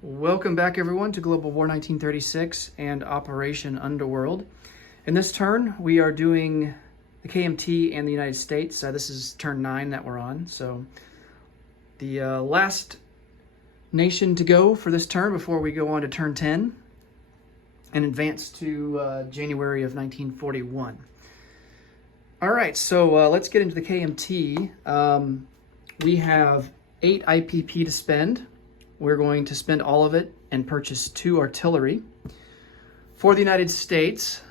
Welcome back, everyone, to Global War 1936 and Operation Underworld. In this turn, we are doing the KMT and the United States. This is turn 9 that we're on. So the last nation to go for this turn before we go on to turn 10 and advance to January of 1941. All right, so let's get into the KMT. We have 8 IPP to spend. We're going to spend all of it and purchase 2 artillery. For the United States,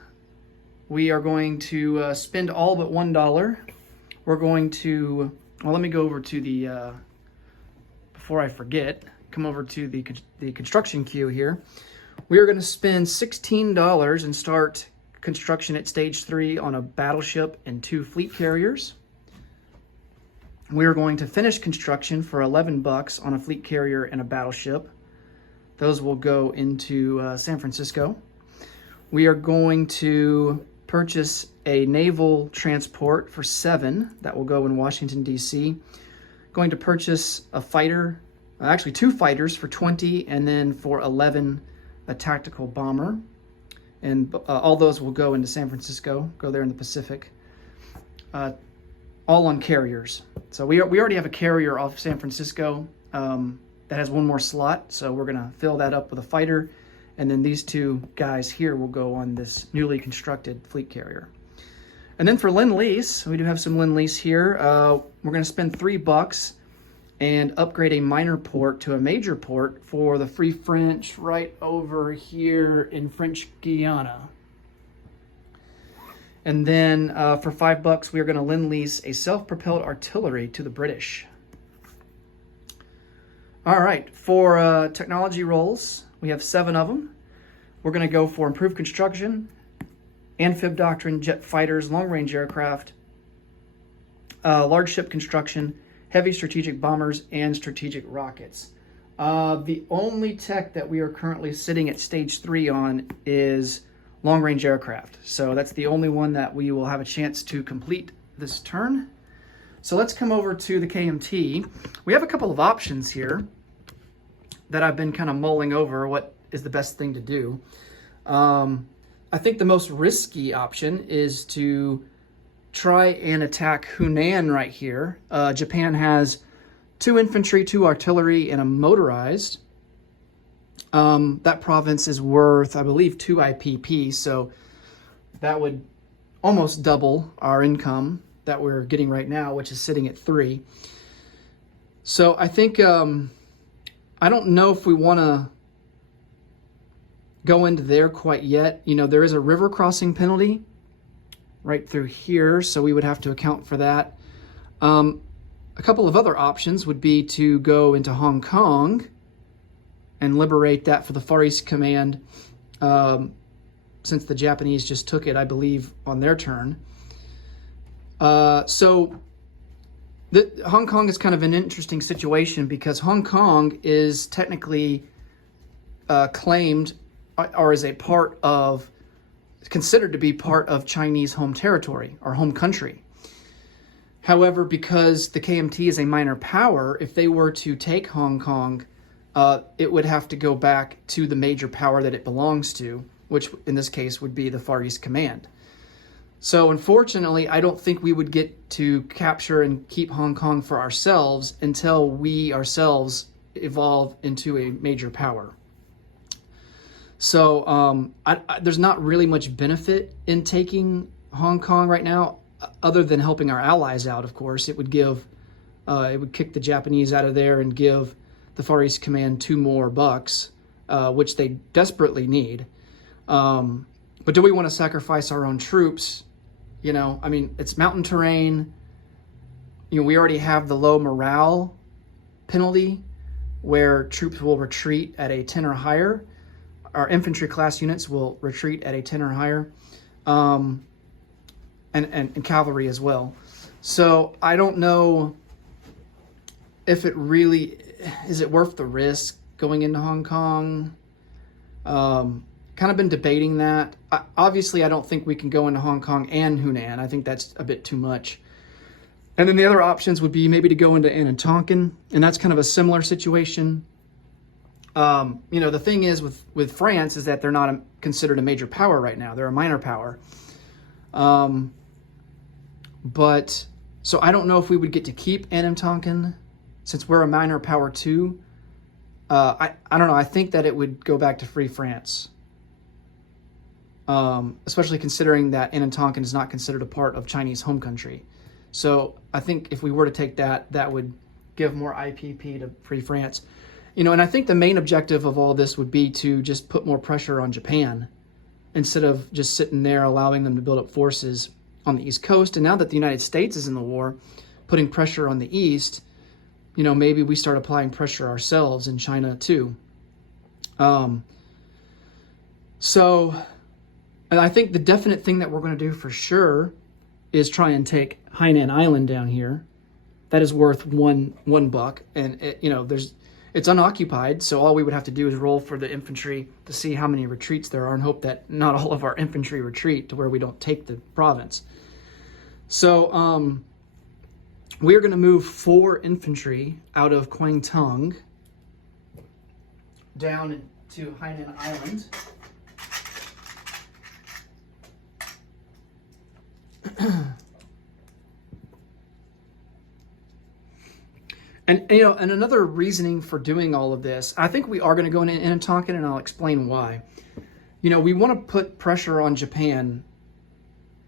we are going to spend all but $1. We're going to, well, let me go over to the, before I forget, come over to the construction queue here. We are going to spend $16 and start construction at stage 3 on a battleship and 2 fleet carriers. We are going to finish construction for $11 on a fleet carrier and a battleship. Those will go into San Francisco. We are going to purchase a naval transport for $7 that will go in Washington, D.C. Going to purchase a fighter, actually 2 fighters for $20, and then for $11 a tactical bomber. And all those will go into San Francisco, go there in the Pacific. All on carriers. So we already have a carrier off San Francisco that has 1 more slot, so we're going to fill that up with a fighter, and then these 2 guys here will go on this newly constructed fleet carrier. And then for Lend-Lease, we do have some Lend-Lease here. We're going to spend $3 and upgrade a minor port to a major port for the Free French right over here in French Guiana. And then for $5, we are going to Lend-Lease a self-propelled artillery to the British. All right, for technology roles, we have 7 of them. We're going to go for improved construction, amphib doctrine, jet fighters, long-range aircraft, large ship construction, heavy strategic bombers, and strategic rockets. The only tech that we are currently sitting at stage 3 on is long-range aircraft. So that's the only one that we will have a chance to complete this turn. So let's come over to the KMT. We have a couple of options here that I've been kind of mulling over what is the best thing to do. I think the most risky option is to try and attack Hunan right here. Japan has 2 infantry, 2 artillery, and a motorized. That province is worth, I believe, 2 IPP, so that would almost double our income that we're getting right now, which is sitting at 3. So I think, I don't know if we want to go into there quite yet. You know, there is a river crossing penalty right through here, so we would have to account for that. A couple of other options would be to go into Hong Kong and liberate that for the Far East Command, since the Japanese just took it, I believe, on their turn. So Hong Kong is kind of an interesting situation because Hong Kong is technically claimed or is a part of, considered to be part of Chinese home territory or home country. However, because the KMT is a minor power, if they were to take Hong Kong, it would have to go back to the major power that it belongs to, which in this case would be the Far East Command. So unfortunately, I don't think we would get to capture and keep Hong Kong for ourselves until we ourselves evolve into a major power. So there's not really much benefit in taking Hong Kong right now, other than helping our allies out, of course. It would give, it would kick the Japanese out of there and give the Far East Command 2 more bucks, which they desperately need. But do we want to sacrifice our own troops? You know, I mean, it's mountain terrain. You know, we already have the low morale penalty where troops will retreat at a 10 or higher. Our infantry class units will retreat at a 10 or higher, and cavalry as well. So I don't know if it really, is it worth the risk going into Hong Kong? Kind of been debating that. Obviously, I don't think we can go into Hong Kong and Hunan. I think that's a bit too much. And then the other options would be maybe to go into Anatonkin, and that's kind of a similar situation. The thing is with France is that they're not considered a major power right now. They're a minor power. But so I don't know if we would get to keep Anam Tonkin since we're a minor power too. I don't know. I think that it would go back to Free France. Especially considering that Anam Tonkin is not considered a part of Chinese home country. So I think if we were to take that, that would give more IPP to Free France. And I think the main objective of all this would be to just put more pressure on Japan instead of just sitting there allowing them to build up forces on the East Coast. And now that the United States is in the war, putting pressure on the East, maybe we start applying pressure ourselves in China too. So, and I think the definite thing that we're going to do for sure is try and take Hainan Island down here. That is worth one buck, and it's unoccupied, so all we would have to do is roll for the infantry to see how many retreats there are and hope that not all of our infantry retreat to where we don't take the province. So we're going to move 4 infantry out of Kwangtung down to Hainan Island. And another reasoning for doing all of this, I think we are going to go into Anam Tonkin, and I'll explain why. We want to put pressure on Japan.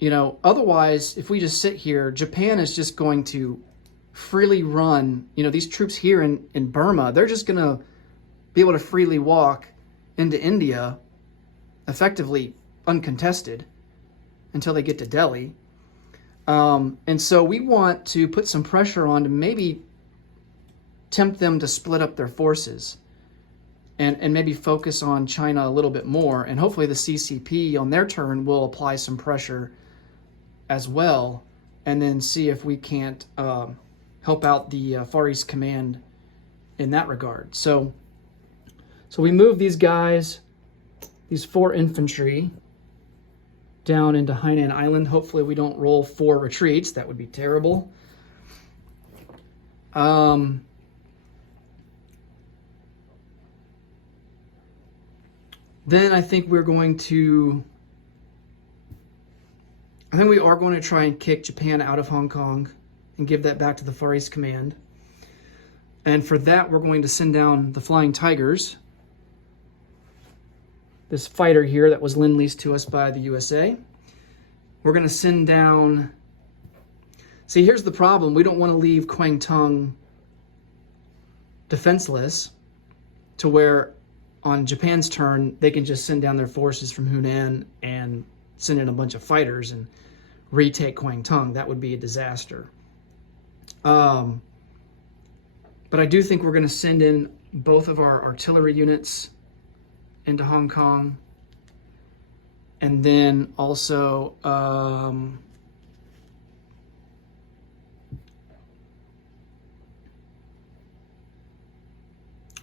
Otherwise, if we just sit here, Japan is just going to freely run. These troops here in Burma, they're just going to be able to freely walk into India, effectively uncontested, until they get to Delhi. And so we want to put some pressure on to maybe tempt them to split up their forces and maybe focus on China a little bit more. And hopefully the CCP on their turn will apply some pressure as well, and then see if we can't help out the Far East Command in that regard. So we move these guys, these 4 infantry, down into Hainan Island. Hopefully we don't roll 4 retreats. That would be terrible. Then I think we are going to try and kick Japan out of Hong Kong and give that back to the Far East Command. And for that, we're going to send down the Flying Tigers, this fighter here that was lend-leased to us by the USA. We're going to send down... See, here's the problem. We don't want to leave Kwangtung defenseless to where on Japan's turn, they can just send down their forces from Hunan and send in a bunch of fighters and retake Kwangtung. That would be a disaster. But I do think we're going to send in both of our artillery units into Hong Kong. And then also...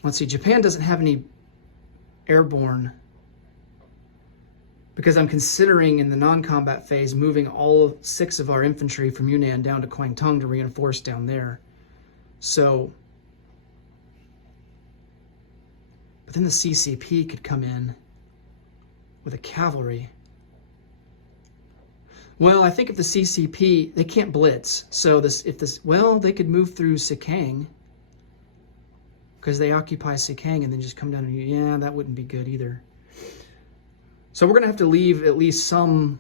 let's see, Japan doesn't have any airborne, because I'm considering in the non-combat phase moving all 6 of our infantry from Yunnan down to Kwangtung to reinforce down there. So, but then the CCP could come in with a cavalry. Well, I think if the CCP, they can't blitz. So they could move through Sikang, because they occupy Sikang and then just come down and, yeah, that wouldn't be good either. So we're going to have to leave at least some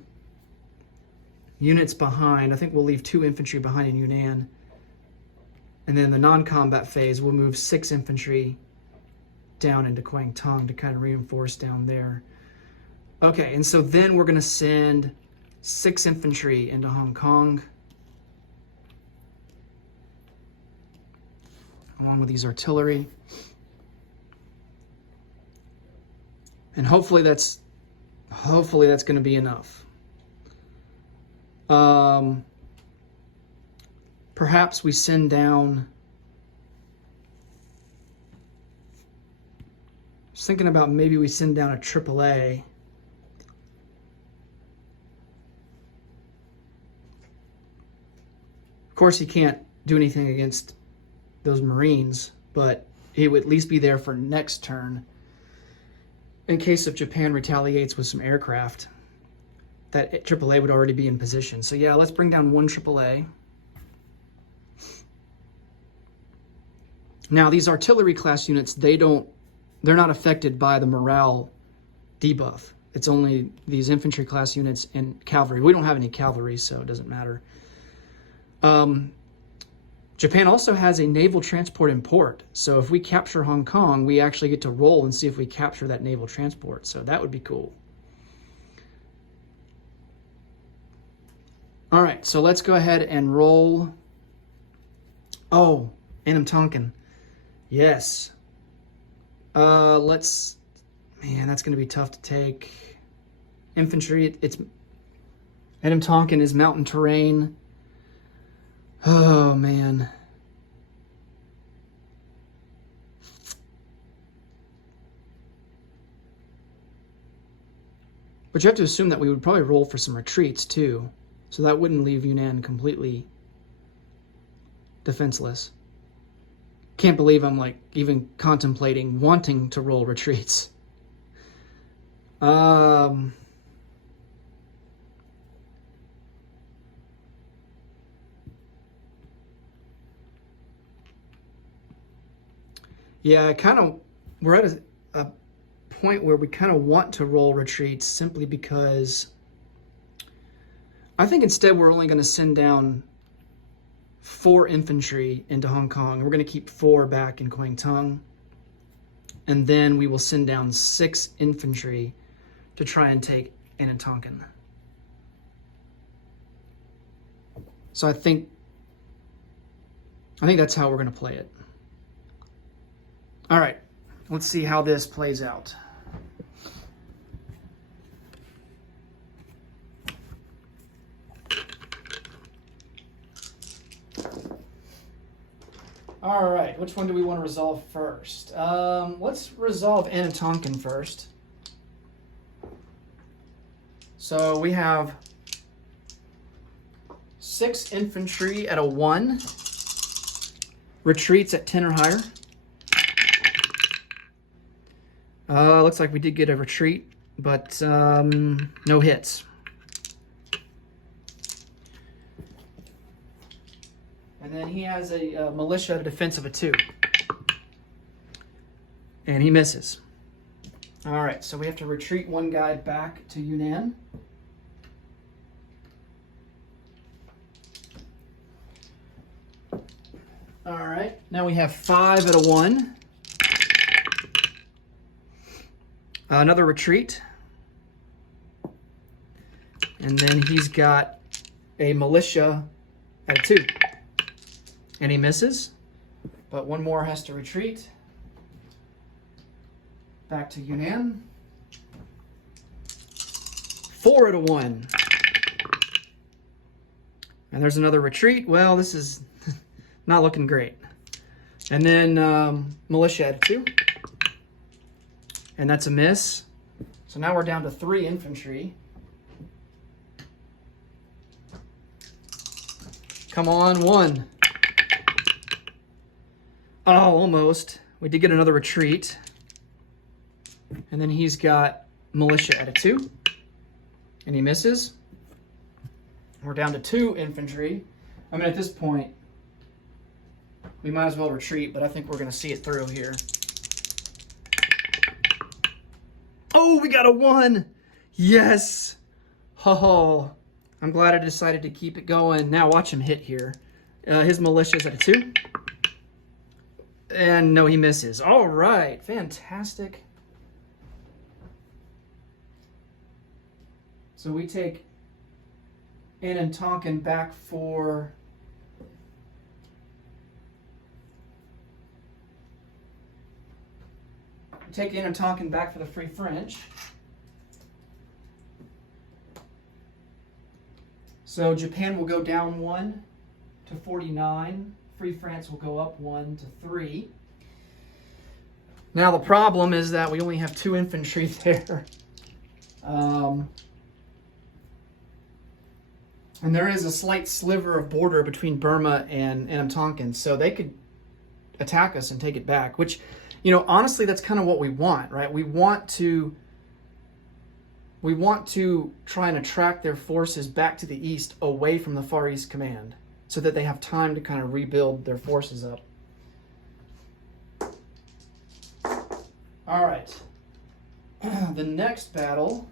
units behind. I think we'll leave 2 infantry behind in Yunnan. And then the non-combat phase, we'll move 6 infantry down into Kwangtung to kind of reinforce down there. Okay, and so then we're going to send 6 infantry into Hong Kong, along with these artillery. And hopefully that's going to be enough. Perhaps we send down... I was thinking about maybe we send down a AAA. Of course, he can't do anything against those Marines, but he would at least be there for next turn in case if Japan retaliates with some aircraft. That AAA would already be in position. So yeah, let's bring down one AAA. Now these artillery class units, they're not affected by the morale debuff. It's only these infantry class units and cavalry. We don't have any cavalry, so it doesn't matter. Japan also has a naval transport in port. So if we capture Hong Kong, we actually get to roll and see if we capture that naval transport. So that would be cool. All right, so let's go ahead and roll. Oh, Anam Tonkin. Yes. Man, that's going to be tough to take. Infantry, it's Anam Tonkin is mountain terrain. Oh, man. But you have to assume that we would probably roll for some retreats, too. So that wouldn't leave Yunnan completely defenseless. Can't believe I'm, like, even contemplating wanting to roll retreats. Yeah, we're at a point where we kind of want to roll retreats simply because I think instead we're only going to send down 4 infantry into Hong Kong. We're going to keep 4 back in Kwangtung. And then we will send down 6 infantry to try and take Anam Tonkin. So I think that's how we're going to play it. All right, let's see how this plays out. All right, which one do we want to resolve first? Let's resolve Anam Tonkin first. So we have 6 infantry at a 1, retreats at 10 or higher. Looks like we did get a retreat, but no hits. And then he has a militia at a defense of a 2. And he misses. All right, so we have to retreat 1 guy back to Yunnan. All right, now we have 5 at a 1. Another retreat. And then he's got a militia at a 2. And he misses. But 1 more has to retreat. Back to Yunnan. 4 at a 1. And there's another retreat. Well, this is not looking great. And then militia at a 2. And that's a miss. So now we're down to 3 infantry. Come on, 1. Oh, almost. We did get another retreat. And then he's got militia at a 2. And he misses. We're down to 2 infantry. I mean, at this point, we might as well retreat, but I think we're going to see it through here. Oh, we got a 1. Yes. Oh, I'm glad I decided to keep it going. Now watch him hit here. His militia's at a 2. And no, he misses. All right. Fantastic. So we take Anam Tonkin back for... Take Anam Tonkin back for the Free French. So Japan will go down 1 to 49. Free France will go up 1 to 3. Now the problem is that we only have 2 infantry there. And there is a slight sliver of border between Burma and Anam Tonkin, so they could attack us and take it back, which, you know, honestly, that's kind of what we want, right? We want to try and attract their forces back to the east, away from the Far East Command, so that they have time to kind of rebuild their forces up. All right. The next battle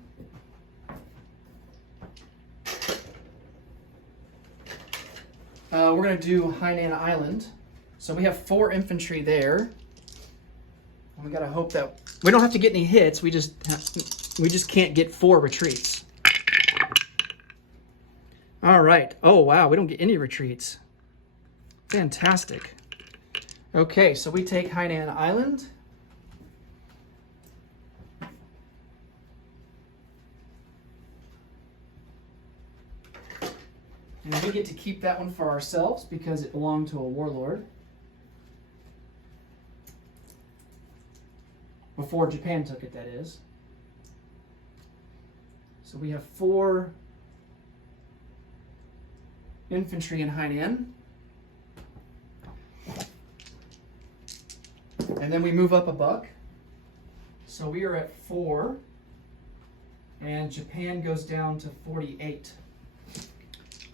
we're going to do Hainan Island. So we have 4 infantry there. And we got to hope that we don't have to get any hits. We just can't get 4 retreats. All right. Oh, wow. We don't get any retreats. Fantastic. Okay, so we take Hainan Island. And we get to keep that one for ourselves because it belonged to a warlord. Before Japan took it, that is. So we have 4 infantry in Hainan. And then we move up a buck. So we are at 4. And Japan goes down to 48.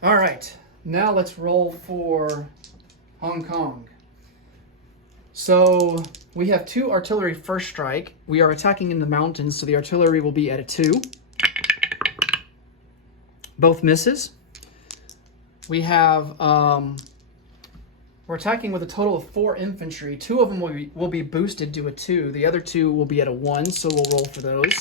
All right, now let's roll for Hong Kong. So we have 2 artillery first strike. We are attacking in the mountains, so the artillery will be at a 2. Both misses. We have, we're attacking with a total of 4 infantry. 2 of them will be boosted to a 2. The other 2 will be at a 1, so we'll roll for those.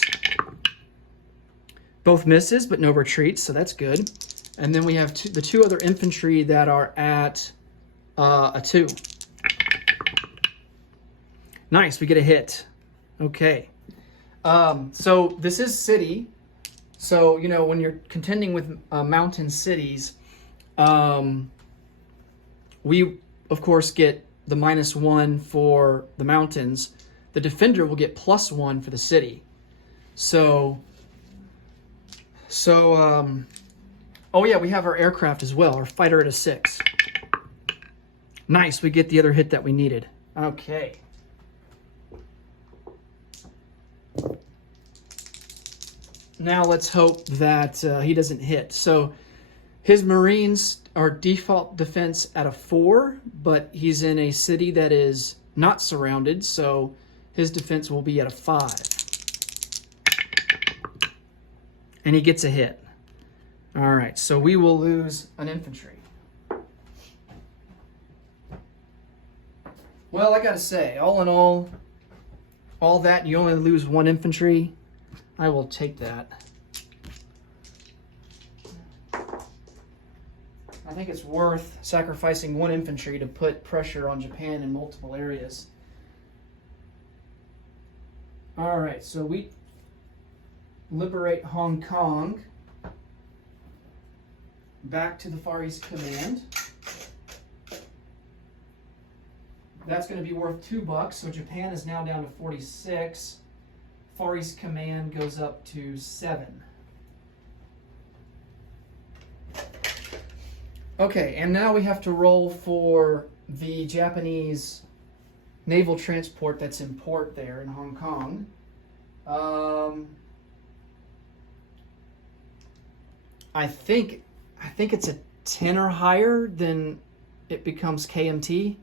Both misses, but no retreats, so that's good. And then we have the 2 other infantry that are at a 2. Nice, we get a hit. Okay. So this is city. So, you know, when you're contending with mountain cities, we, of course, get the -1 for the mountains. The defender will get +1 for the city. Oh yeah, we have our aircraft as well, our fighter at a 6. Nice, we get the other hit that we needed. Okay. Now let's hope that he doesn't hit. So his Marines are default defense at a 4, but he's in a city that is not surrounded, so his defense will be at a 5. And he gets a hit. All right, so we will lose an infantry. Well, I gotta say, all in all that, you only lose 1 infantry. I will take that. I think it's worth sacrificing 1 infantry to put pressure on Japan in multiple areas. All right, so we liberate Hong Kong. Back to the Far East Command. That's going to be worth $2, so Japan is now down to 46. Far East Command goes up to 7. Okay, and now we have to roll for the Japanese naval transport that's in port there in Hong Kong. I think it's a 10 or higher, then it becomes KMT.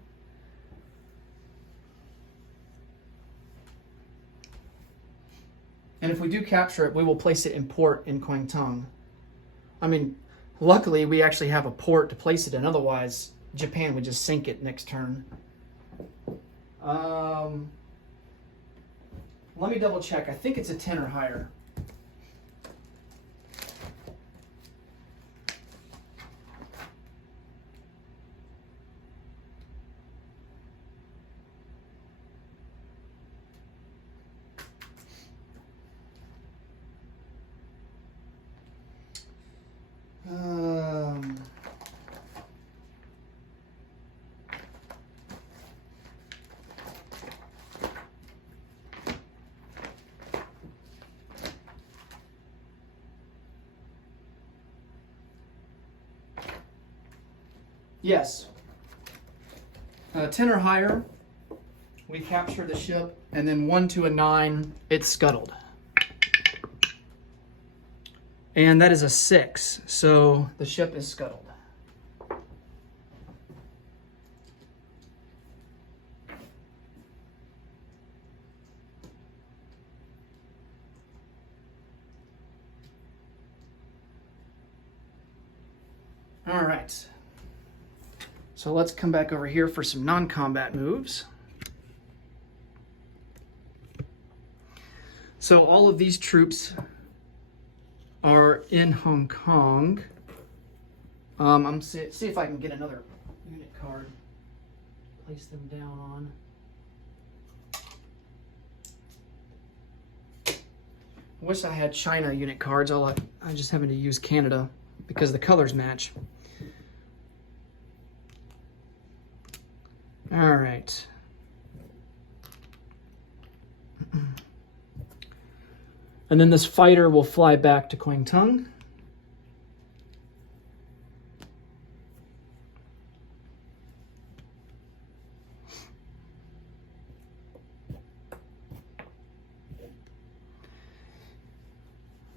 And if we do capture it, we will place it in port in Kwangtung. I mean, luckily we actually have a port to place it in. Otherwise, Japan would just sink it next turn. Let me double check. I think it's a 10 or higher. Yes. 10 or higher, we capture the ship, and then 1 to a 9, it's scuttled. And that is a 6, so the ship is scuttled. All right, so let's come back over here for some non-combat moves. So all of these troops are in Hong Kong. I'm see if I can get another unit card, place them down on. I wish I had China unit cards. I'm just having to use Canada because the colors match. All right. And then this fighter will fly back to Kwangtung.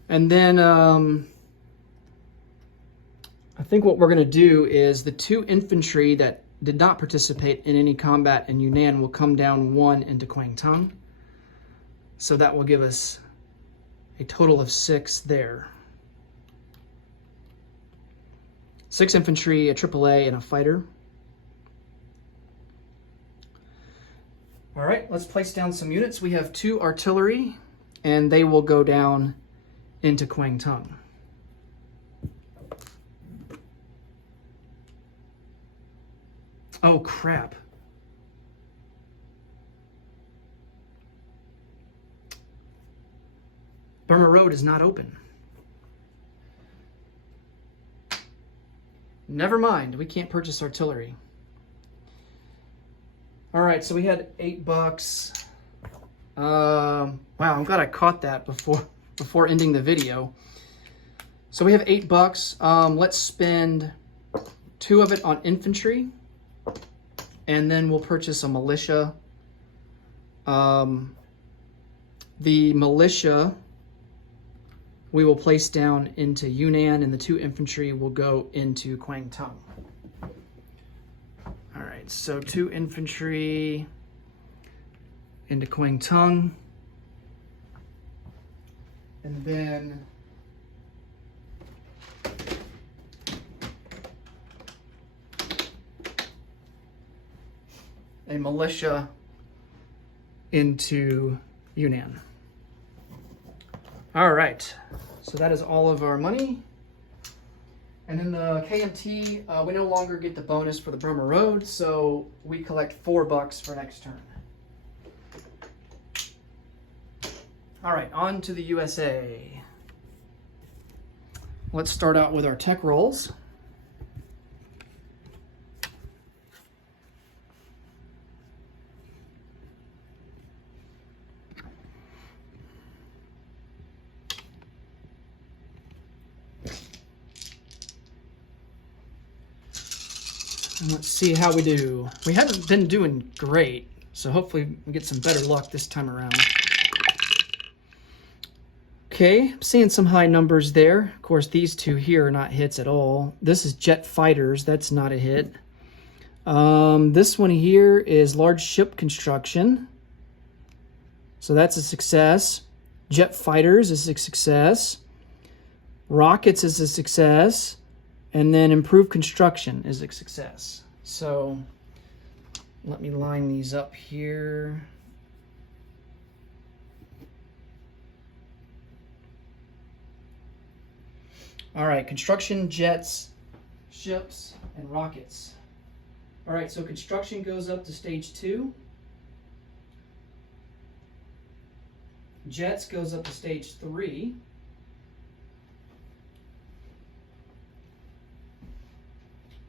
And then I think what we're going to do is the 2 infantry that did not participate in any combat in Yunnan will come down 1 into Kwangtung. So that will give us a total of 6 there. 6 infantry, a AAA, and a fighter. All right, let's place down some units. We have 2 artillery, and they will go down into Kwangtung. Oh, crap. Burma Road is not open. Never mind, we can't purchase artillery. All right, so we had $8. Wow, I'm glad I caught that before ending the video. So we have $8. Let's spend 2 of it on infantry, and then we'll purchase a militia. The militia we will place down into Yunnan, and the 2 infantry will go into Kwangtung. All right, so 2 infantry into Kwangtung. And then a militia into Yunnan. All right, so that is all of our money. And then the KMT, we no longer get the bonus for the Burma Road, so we collect $4 for next turn. All right, on to the USA. Let's start out with our tech rolls. And let's see how we do. We haven't been doing great, so hopefully we get some better luck this time around. Okay, I'm seeing some high numbers there. Of course, these 2 here are not hits at all. This is jet fighters. That's not a hit. This one here is large ship construction. So that's a success. Jet fighters is a success. Rockets is a success. And then improved construction is a success. So let me line these up here. All right, construction, jets, ships, and rockets. All right, so construction goes up to stage 2. Jets goes up to stage 3.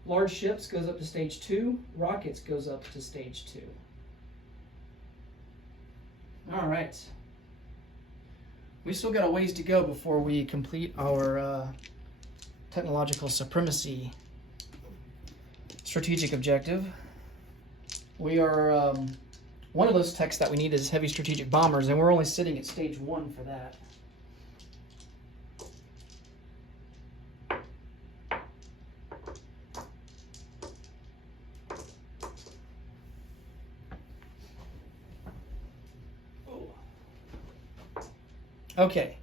Large ships goes up to stage 2. Rockets goes up to stage 2. All right. We still got a ways to go before we complete our technological supremacy strategic objective. We are One of those techs that we need is heavy strategic bombers, and we're only sitting at stage 1 for that. Okay,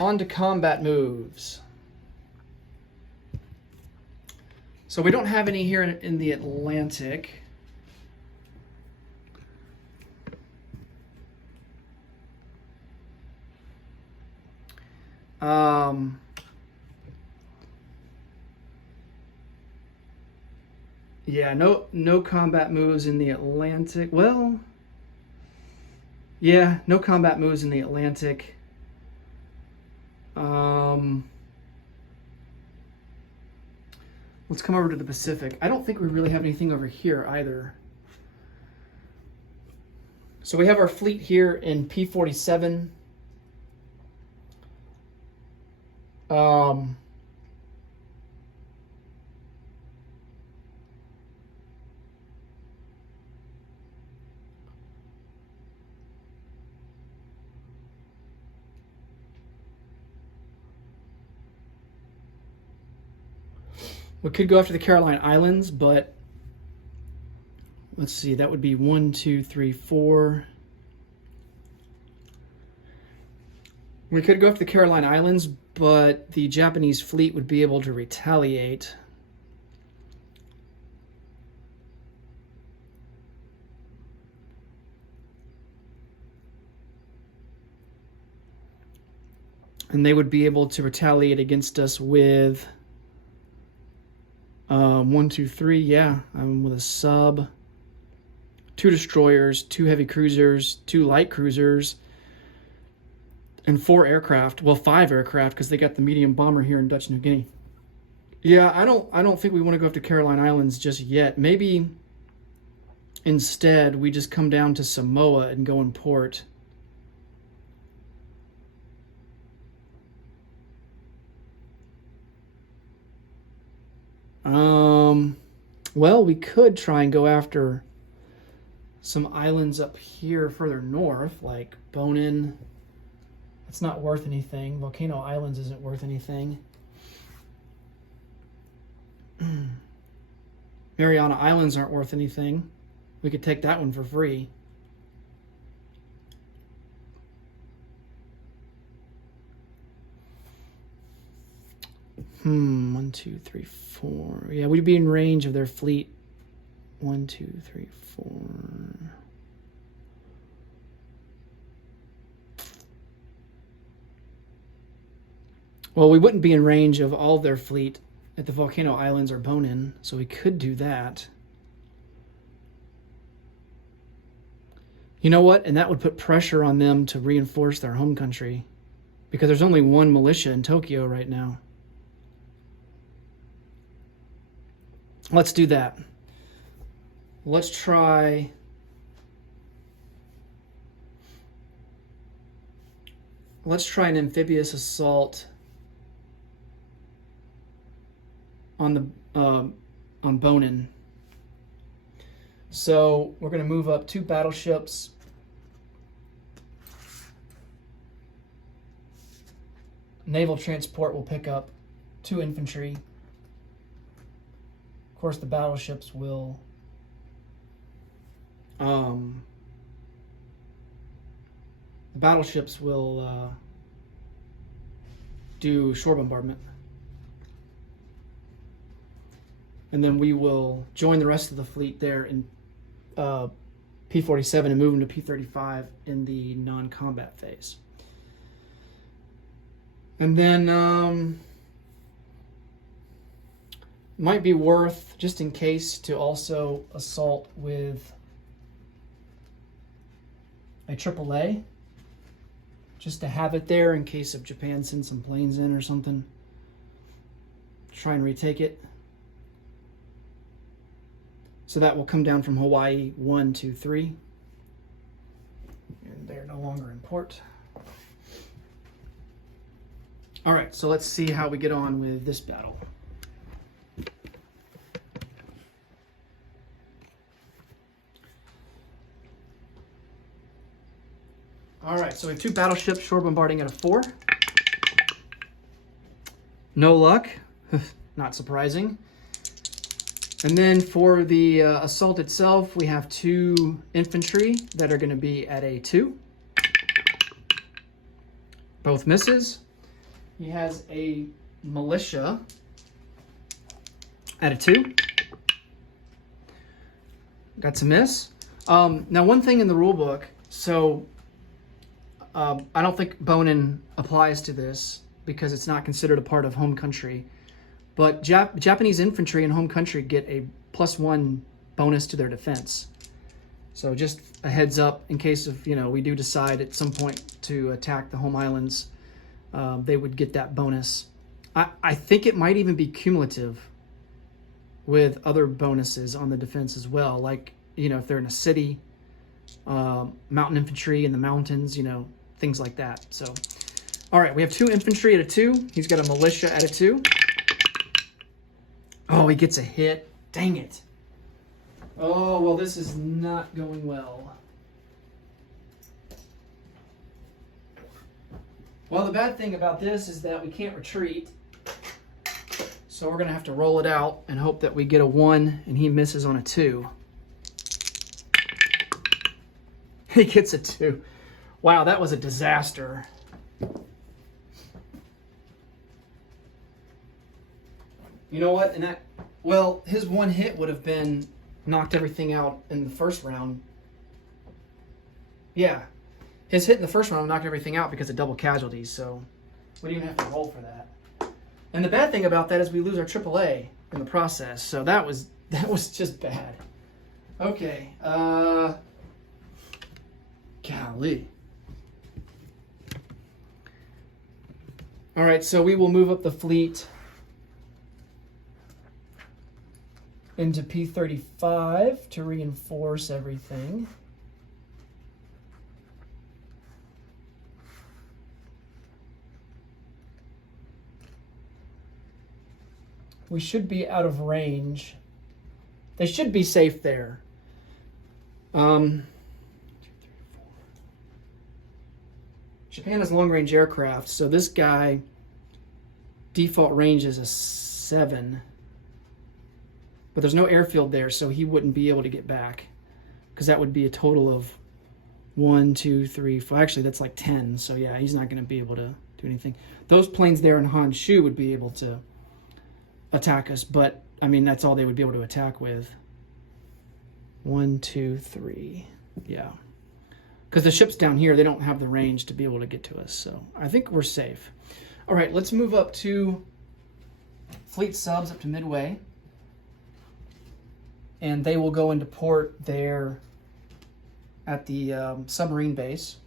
on to combat moves. So we don't have any here in the Atlantic. Yeah, no combat moves in the Atlantic. Well, yeah, no combat moves in the Atlantic. Let's come over to the Pacific. I don't think we really have anything over here either. So we have our fleet here in P-47. We could go after the Caroline Islands, but let's see, that would be 1, 2, 3, 4. We could go after the Caroline Islands, but the Japanese fleet would be able to retaliate. And they would be able to retaliate against us with 1, 2, 3, yeah, with a sub, 2 destroyers, 2 heavy cruisers, 2 light cruisers, and 4 aircraft. Well, 5 aircraft because they got the medium bomber here in Dutch New Guinea. Yeah, I don't think we want to go up to Caroline Islands just yet. Maybe instead we just come down to Samoa and go in port. Well, we could try and go after some islands up here further north, like Bonin. It's not worth anything. Volcano Islands isn't worth anything. Mariana Islands aren't worth anything. We could take that one for free. 1, 2, 3, 4. Yeah, we'd be in range of their fleet. 1, 2, 3, 4. Well, we wouldn't be in range of all their fleet at the Volcano Islands or Bonin, so we could do that. You know what? And that would put pressure on them to reinforce their home country, because there's only 1 militia in Tokyo right now. Let's do that. Let's try an amphibious assault on Bonin. So we're going to move up 2 battleships. Naval transport will pick up 2 infantry. Of course, the battleships will do shore bombardment. And then we will join the rest of the fleet there in P-47 and move into P-35 in the non-combat phase. And then might be worth, just in case, to also assault with a AAA, just to have it there in case if Japan sends some planes in or something. Try and retake it. So that will come down from Hawaii 1, 2, 3. And they're no longer in port. All right, so let's see how we get on with this battle. All right, so we have 2 battleships shore bombarding at a 4. No luck, not surprising. And then for the assault itself, we have 2 infantry that are going to be at a 2. Both misses. He has a militia at a 2. That's a miss. Now, one thing in the rule book, so I don't think Bonin applies to this because it's not considered a part of home country. But Japanese infantry in home country get a +1 bonus to their defense. So just a heads up in case of, we do decide at some point to attack the home islands, they would get that bonus. I think it might even be cumulative with other bonuses on the defense as well. Like, if they're in a city, mountain infantry in the mountains, things like that. So, all right, we have 2 infantry at a 2. He's got a militia at a 2. Oh, he gets a hit. Dang it. Oh, well, this is not going well. Well, the bad thing about this is that we can't retreat. So we're going to have to roll it out and hope that we get a 1 and he misses on a 2. He gets a 2. Wow, that was a disaster. You know what? His 1 hit would have been knocked everything out in the first round. Yeah. His hit in the first round knocked everything out because of double casualties, so we didn't even have to roll for that. And the bad thing about that is we lose our AAA in the process, so that was just bad. Okay. Golly. All right, so we will move up the fleet into P35 to reinforce everything. We should be out of range. They should be safe there. Japan has long-range aircraft, so this guy default range is a 7. But there's no airfield there, so he wouldn't be able to get back. Because that would be a total of 1, 2, 3, 4. Actually, that's like 10. So yeah, he's not going to be able to do anything. Those planes there in Honshu would be able to attack us. But, that's all they would be able to attack with. 1, 2, 3. Yeah. Because the ships down here, they don't have the range to be able to get to us. So I think we're safe. All right, let's move up to fleet subs up to Midway. And they will go into port there at the submarine base.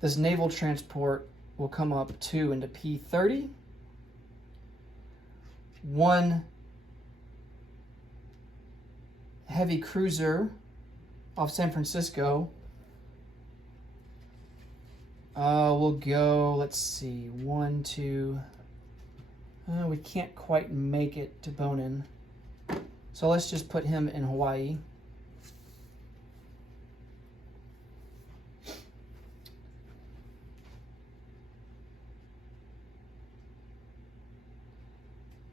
This naval transport will come up 2 into P30. 1 heavy cruiser off San Francisco. We'll go, let's see, 1, 2. We can't quite make it to Bonin. So let's just put him in Hawaii.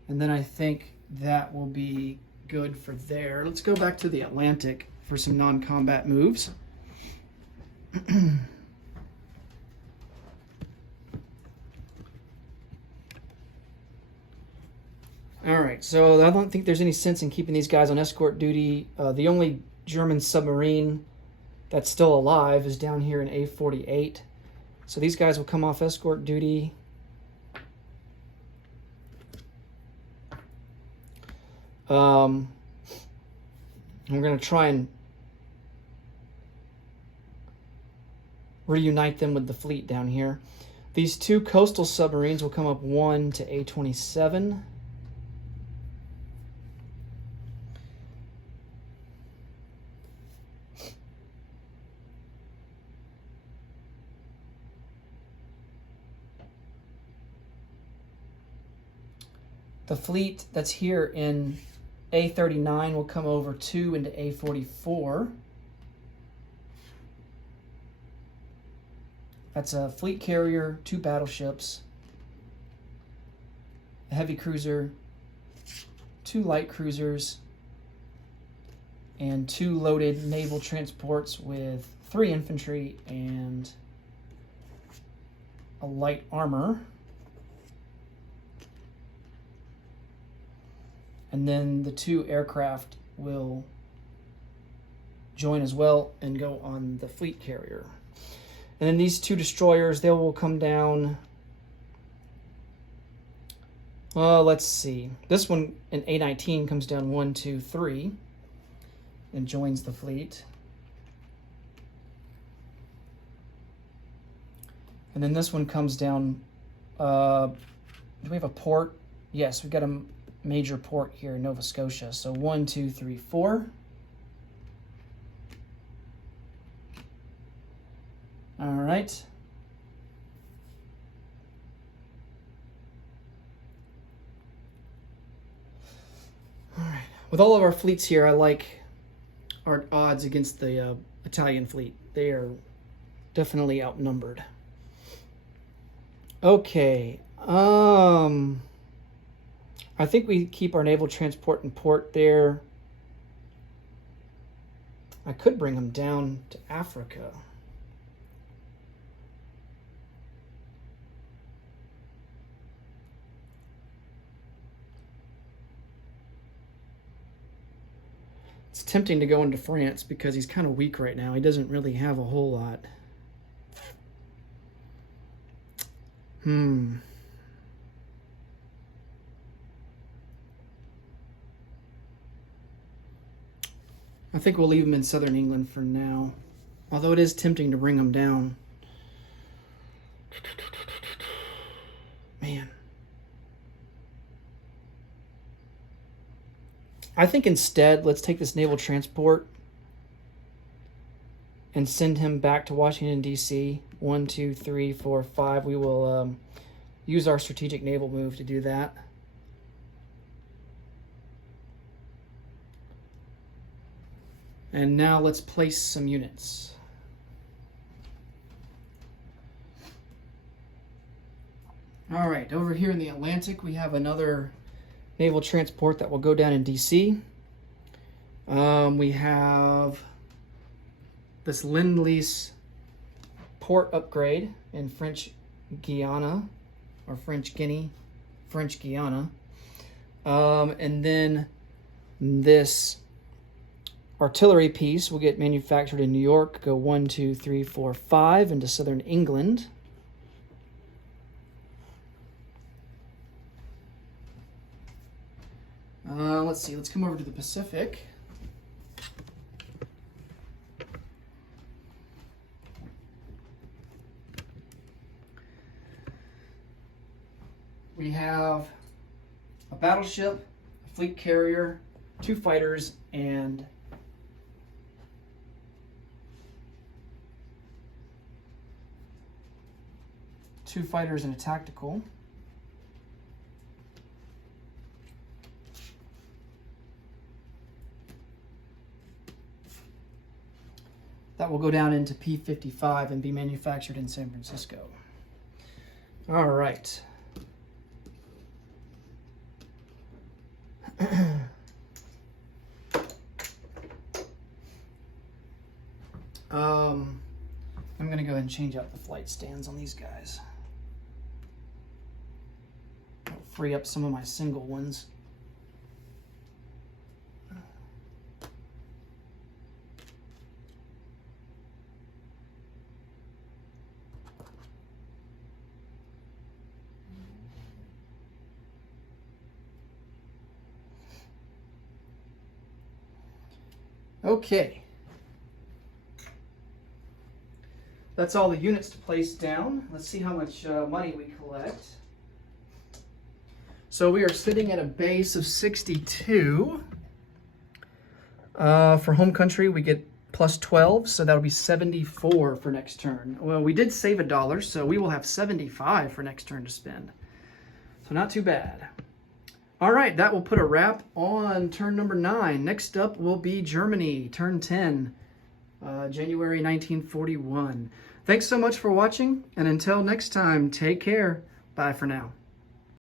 And then I think that will be good for there. Let's go back to the Atlantic for some non-combat moves. All right, so I don't think there's any sense in keeping these guys on escort duty. The only German submarine that's still alive is down here in A48. So these guys will come off escort duty. We're going to try and reunite them with the fleet down here. These 2 coastal submarines will come up 1 to A27. The fleet that's here in A39 will come over 2 into A44. That's a fleet carrier, 2 battleships, a heavy cruiser, 2 light cruisers, and 2 loaded naval transports with 3 infantry and a light armor. And then the 2 aircraft will join as well and go on the fleet carrier. And then these 2 destroyers, they will come down. Let's see. This one in A19 comes down 1, 2, 3 and joins the fleet. And then this one comes down. Do we have a port? Yes, we've got a major port here in Nova Scotia. So 1, 2, 3, 4. All right. All right. With all of our fleets here, I like our odds against the Italian fleet. They are definitely outnumbered. Okay. I think we keep our naval transport in port there. I could bring them down to Africa. It's tempting to go into France because he's kind of weak right now. He doesn't really have a whole lot. I think we'll leave him in southern England for now. Although it is tempting to bring him down. Man. I think instead, let's take this naval transport and send him back to Washington, D.C. 1, 2, 3, 4, 5. We will use our strategic naval move to do that. And now let's place some units. All right, over here in the Atlantic, we have another naval transport that will go down in D.C. We have this Lend-Lease port upgrade in French Guiana, or French Guinea, French Guiana. And then this artillery piece will get manufactured in New York, go 1, 2, 3, 4, 5 into southern England. Let's see, let's come over to the Pacific. We have a battleship, a fleet carrier, 2 fighters, and two fighters and a tactical. That will go down into P-55 and be manufactured in San Francisco. All right. I'm going to go ahead and change out the flight stands on these guys. I'll free up some of my single ones. Okay. That's all the units to place down. Let's see how much money we collect. So we are sitting at a base of 62. For home country, we get plus 12, so that'll be 74 for next turn. Well, we did save $1, so we will have 75 for next turn to spend. So not too bad. All right, that will put a wrap on turn number 9. Next up will be Germany, turn 10, January 1941. Thanks so much for watching, and until next time, take care. Bye for now.